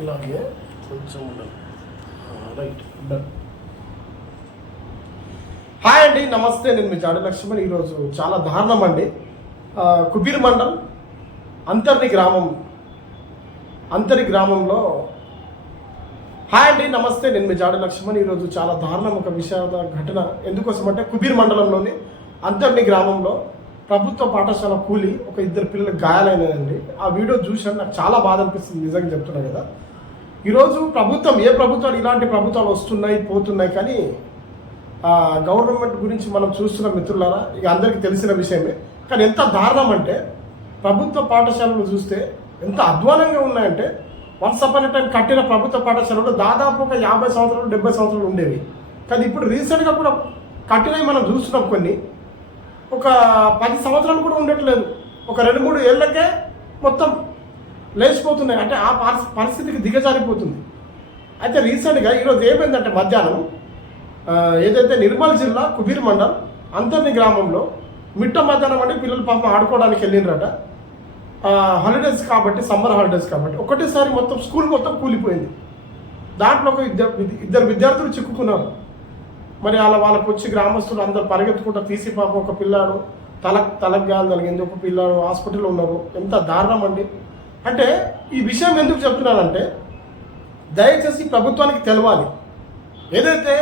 ఇలాగే కొంచెం ఉండాలి. Right done. హాయ్ అండి నమస్తే. నేను మీ జాడి లక్ష్మణ్. ఈరోజు చాలా దారుణం అండి. కుబీర్ మండల్ అంతర్ని గ్రామం అంతరి గ్రామంలో. హాయ్ అండి నమస్తే. నేను మీ జాడ లక్ష్మణ్. ఈరోజు చాలా దారుణం ఒక విషాద ఘటన. ఎందుకోసం అంటే కుబీర్ మండలంలోని అంతర్ని గ్రామంలో ప్రభుత్వ పాఠశాల కూలి ఒక ఇద్దరు పిల్లలు గాయాలైనదండి ఆ వీడియో చూసాను నాకు చాలా బాధ అనిపిస్తుంది నిజంగా చెప్తున్నా కదా. ఈరోజు ప్రభుత్వం ఏ ప్రభుత్వాలు ఇలాంటి ప్రభుత్వాలు వస్తున్నాయి పోతున్నాయి కానీ గవర్నమెంట్ గురించి మనం చూస్తున్న మిత్రులారా ఇక అందరికీ తెలిసిన విషయమే. కానీ ఎంత దారుణం అంటే ప్రభుత్వ పాఠశాలలు చూస్తే ఎంత అధ్వానంగా ఉన్నాయంటే వన్స్ అపాన్ టైం కట్టిన ప్రభుత్వ పాఠశాలలు దాదాపు ఒక యాభై సంవత్సరాలు డెబ్బై సంవత్సరాలు ఉండేవి. కానీ ఇప్పుడు రీసెంట్గా కూడా కట్టినవి మనం చూస్తున్నాం కొన్ని. ఒక పది సంవత్సరాలు కూడా ఉండట్లేదు. ఒక రెండు మూడు ఏళ్ళకే మొత్తం లేచిపోతున్నాయి అంటే ఆ పరిస్థి- పరిస్థితికి దిగజారిపోతుంది. అయితే రీసెంట్గా ఈరోజు ఏమైందంటే మధ్యాహ్నం ఏదైతే నిర్మల్ జిల్లా కుబీర్ మండల్ అంతర్ని గ్రామంలో మిట్ట మధ్యాహ్నం అంటే పిల్లలు పాపం ఆడుకోవడానికి వెళ్ళిండ్రట. హాలిడేస్ కాబట్టి సమ్మర్ హాలిడేస్ కాబట్టి. ఒకటేసారి మొత్తం స్కూల్ మొత్తం కూలిపోయింది. దాంట్లో ఒక ఇద్దరు ఇద్దరు విద్యార్థులు చిక్కుకున్నారు. మరి అలా వాళ్ళకు వచ్చి గ్రామస్తులు అందరు పరిగెత్తుకుంటూ తీసి పాపం ఒక పిల్లాడు తల తలకు గాలి జరిగింది ఒక పిల్లాడు హాస్పిటల్లో ఉన్నారు. ఎంత దారుణం అండి. అంటే ఈ విషయం ఎందుకు చెప్తున్నానంటే దయచేసి ప్రభుత్వానికి తెలవాలి. ఏదైతే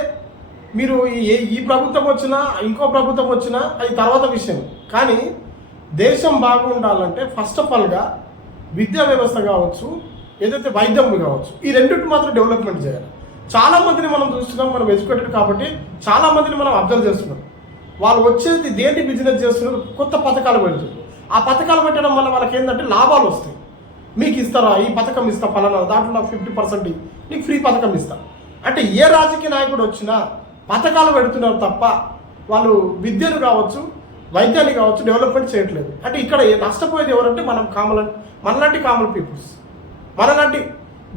మీరు ఈ ఈ ప్రభుత్వం వచ్చినా ఇంకో ప్రభుత్వం వచ్చినా అది తర్వాత విషయం. కానీ దేశం బాగుండాలంటే ఫస్ట్ ఆఫ్ ఆల్గా విద్యా వ్యవస్థ కావచ్చు ఏదైతే వైద్యం కావచ్చు ఈ రెండింటి మాత్రం డెవలప్మెంట్ చేయాలి. చాలా మందిని మనం చూస్తున్నాం మనం ఎడ్యుకేటెడ్ కాబట్టి చాలా మందిని మనం అబ్జర్వ్ చేస్తున్నాం. వాళ్ళు వచ్చేది దేంటి బిజినెస్ చేస్తున్నారు కొత్త పథకాలు పెడుతున్నారు ఆ పథకాలు పెట్టడం వల్ల వాళ్ళకి ఏంటంటే లాభాలు వస్తాయి. మీకు ఇస్తారా ఈ పథకం ఇస్తా పలానా? దాంట్లో నాకు ఫిఫ్టీ పర్సెంట్ నీకు ఫ్రీ పథకం ఇస్తా. అంటే ఏ రాజకీయ నాయకుడు వచ్చినా పథకాలు పెడుతున్నారు తప్ప వాళ్ళు విద్యను కావచ్చు వైద్యాన్ని కావచ్చు డెవలప్మెంట్ చేయట్లేదు. అంటే ఇక్కడ నష్టపోయేది ఎవరంటే మనం కామన్ మనలాంటి కామన్ పీపుల్స్ మనలాంటి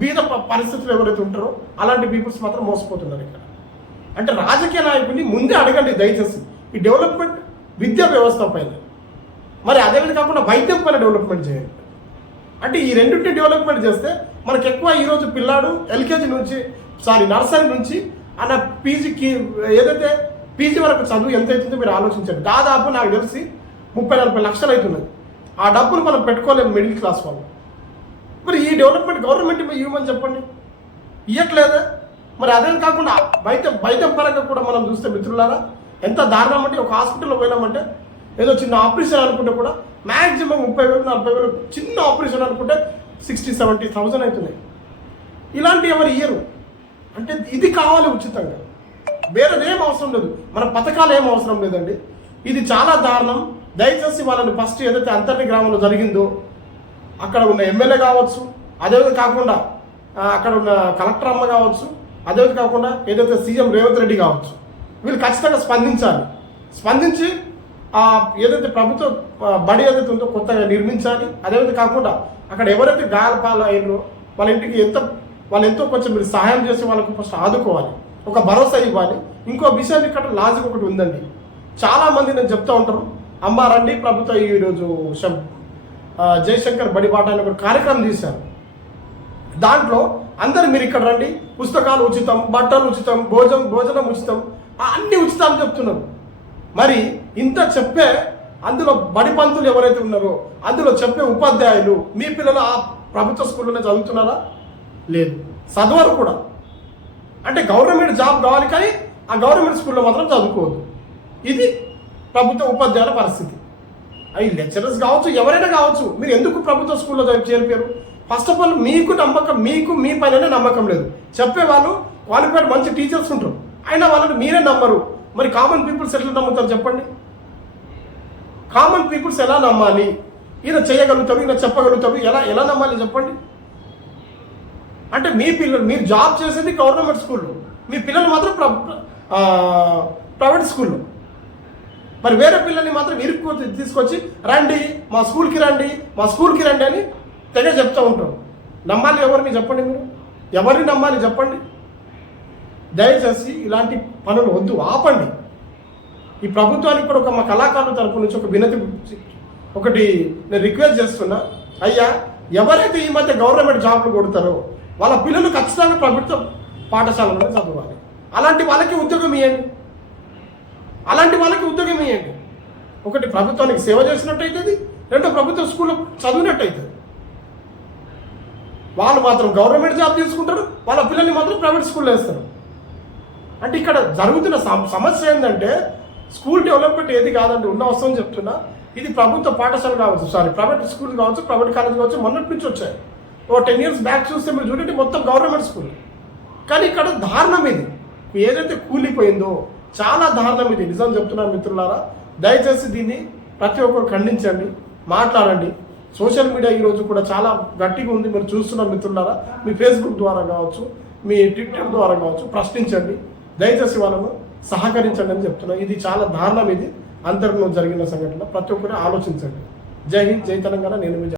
బీద పరిస్థితులు ఎవరైతే ఉంటారో అలాంటి పీపుల్స్ మాత్రం మోసపోతున్నారు ఇక్కడ. అంటే రాజకీయ నాయకుడిని ముందే అడగండి దయచేసి. ఈ డెవలప్మెంట్ విద్యా వ్యవస్థ పైన. మరి అదేవిధంగా కాకుండా వైద్యం పైన డెవలప్మెంట్ చేయండి. అంటే ఈ రెండింటిని డెవలప్మెంట్ చేస్తే మనకి ఎక్కువ ఈరోజు పిల్లాడు ఎల్కేజీ నుంచి సారీ నర్సరీ నుంచి అన్న పీజీకి ఏదైతే పీజీ వరకు చదువు ఎంత అవుతుందో మీరు ఆలోచించండి. దాదాపు నాకు తెలిసి ముప్పై నలభై లక్షలు అవుతున్నది. ఆ డబ్బులు మనం పెట్టుకోలేము మిడిల్ క్లాస్ వాళ్ళు. మరి ఈ డెవలప్మెంట్ గవర్నమెంట్ ఇవ్వమని చెప్పండి. ఇవ్వట్లేదా మరి అదే కాకుండా బయట బయట పరంగా కూడా మనం చూస్తే మిత్రులారా ఎంత దారుణం అంటే ఒక హాస్పిటల్లో పోయినామంటే ఏదో చిన్న ఆపరేషన్ అనుకుంటే కూడా మ్యాక్సిమం ముప్పై వేలు నలభై వేలు చిన్న ఆపరేషన్ అనుకుంటే సిక్స్టీ సెవెంటీ థౌజండ్ అవుతున్నాయి ఇలాంటి ఎవరు ఇయ్యరు. అంటే ఇది కావాలి ఉచితంగా. వేరేది ఏం అవసరం లేదు. మన పథకాలు ఏం అవసరం లేదండి. ఇది చాలా దారుణం. దయచేసి వాళ్ళని ఫస్ట్ ఏదైతే అంతర్ని గ్రామంలో జరిగిందో అక్కడ ఉన్న ఎమ్మెల్యే కావచ్చు అదేవిధంగా కాకుండా అక్కడ ఉన్న కలెక్టర్ అమ్మ కావచ్చు అదేవిధంగా కాకుండా ఏదైతే సీఎం రేవంత్ రెడ్డి కావచ్చు వీళ్ళు ఖచ్చితంగా స్పందించాలి. స్పందించి ఏదైతే ప్రభుత్వ బడి ఏదైతే ఉందో కొత్తగా నిర్మించాలి. అదేవిధంగా కాకుండా అక్కడ ఎవరైతే గాయాల అయ్యారో వాళ్ళ ఇంటికి ఎంత వాళ్ళు ఎంతో కొంచెం మీరు సహాయం చేసి వాళ్ళకు ఫస్ట్ ఆదుకోవాలి ఒక భరోసా ఇవ్వాలి. ఇంకో విషయం ఇక్కడ లాజిక్ ఒకటి ఉందండి. చాలామంది నేను చెప్తా ఉంటారు అమ్మ రండి ప్రభుత్వం ఈరోజు జయశంకర్ బడిబాట అనే ఒక కార్యక్రమం తీశారు. దాంట్లో అందరు మీరు ఇక్కడ రండి పుస్తకాలు ఉచితం బట్టలు ఉచితం భోజనం భోజనం ఉచితం ఆ, అన్ని ఉచితాలు చెప్తున్నారు. మరి ఇంత చెప్పే అందులో బడి పంతులు ఎవరైతే ఉన్నారో అందులో చెప్పే ఉపాధ్యాయులు మీ పిల్లలు ఆ ప్రభుత్వ స్కూల్లోనే చదువుతున్నారా? లేదు. చదవరు కూడా. అంటే గవర్నమెంట్ జాబ్ కావాలి కానీ ఆ గవర్నమెంట్ స్కూల్లో మాత్రం చదువుకోవద్దు. ఇది ప్రభుత్వ ఉపాధ్యాయుల పరిస్థితి. అవి లెక్చరర్స్ కావచ్చు ఎవరైనా కావచ్చు మీరు ఎందుకు ప్రభుత్వ స్కూల్లో చేరిపారు ఫస్ట్ ఆఫ్ ఆల్ మీకు నమ్మకం మీకు మీ పైన నమ్మకం లేదు. చెప్పేవాళ్ళు క్వాలిఫైడ్ మంచి టీచర్స్ ఉంటారు. అయినా వాళ్ళని మీరే నమ్మరు. మరి కామన్ పీపుల్స్ ఎట్లా నమ్ముతారు చెప్పండి. కామన్ పీపుల్స్ ఎలా నమ్మాలి? ఈయన చేయగలుగుతారు ఈయన చెప్పగలుగుతారు ఎలా ఎలా నమ్మాలి చెప్పండి? అంటే మీ పిల్లలు మీరు జాబ్ చేసేది గవర్నమెంట్ స్కూల్లో మీ పిల్లలు మాత్రం ప్ర- ప్రైవేట్ స్కూల్లో మరి వేరే పిల్లల్ని మాత్రం ఇరుక్కు తీసుకొచ్చి రండి మా స్కూల్కి రండి మా స్కూల్కి రండి అని తెగ చెప్తూ ఉంటారు. నమ్మాలి ఎవరిని చెప్పండి మీరు? ఎవరిని నమ్మాలి చెప్పండి? దయచేసి ఇలాంటి పనులు వద్దు ఆపండి. ఈ ప్రభుత్వానికి కూడా ఒక మా కళాకారుల తరపు నుంచి ఒక వినతి ఒకటి నేను రిక్వెస్ట్ చేస్తున్నా. అయ్యా ఎవరైతే ఈ మధ్య గవర్నమెంట్ జాబ్లు కొడతారో వాళ్ళ పిల్లలు ఖచ్చితంగా ప్రభుత్వ పాఠశాలలో చదవాలి. అలాంటి వాళ్ళకి ఉద్యోగం ఇవ్వండి అలాంటి వాళ్ళకి ఉద్యోగం ఇవ్వండి ఒకటి ప్రభుత్వానికి సేవ చేసినట్టయితుంది రెండో ప్రభుత్వ స్కూల్లో చదివినట్టు అవుతుంది వాళ్ళు మాత్రం గవర్నమెంట్ జాబ్ తీసుకుంటారు వాళ్ళ పిల్లల్ని మాత్రం ప్రైవేట్ స్కూల్లో వేస్తారు. అంటే ఇక్కడ జరుగుతున్న సమ- సమస్య ఏంటంటే స్కూల్ డెవలప్మెంట్ ఏది కాదండి ఉన్న అవసరం చెప్తున్నా. ఇది ప్రభుత్వ పాఠశాల కావచ్చు సారీ ప్రైవేట్ స్కూల్ కావచ్చు ప్రైవేట్ కాలేజ్ కావచ్చు మొన్నటి నుంచి వచ్చాయి. ఓ టెన్ ఇయర్స్ బ్యాక్ చూస్తే మీరు చూడండి మొత్తం గవర్నమెంట్ స్కూల్ కానీ ఇక్కడ దారుణం ఇది. ఏదైతే కూలిపోయిందో చాలా దారుణం ఇది. నిజం చెప్తున్నాను మిత్రులారా దయచేసి దీన్ని ప్రతి ఒక్కరు ఖండించండి మాట్లాడండి. సోషల్ మీడియా ఈరోజు కూడా చాలా గట్టిగా ఉంది. మీరు చూస్తున్న మిత్రులారా మీ ఫేస్బుక్ ద్వారా కావచ్చు మీ ట్విట్టర్ ద్వారా కావచ్చు ప్రశ్నించండి. దయచేసి వాళ్ళను సహకరించండి అని చెప్తున్నా. ఇది చాలా దారుణం ఇది. అంతర్గతం జరిగిన సంఘటన. ప్రతి ఒక్కరు ఆలోచించండి. జై హింద్ జై తెలంగాణ. నేను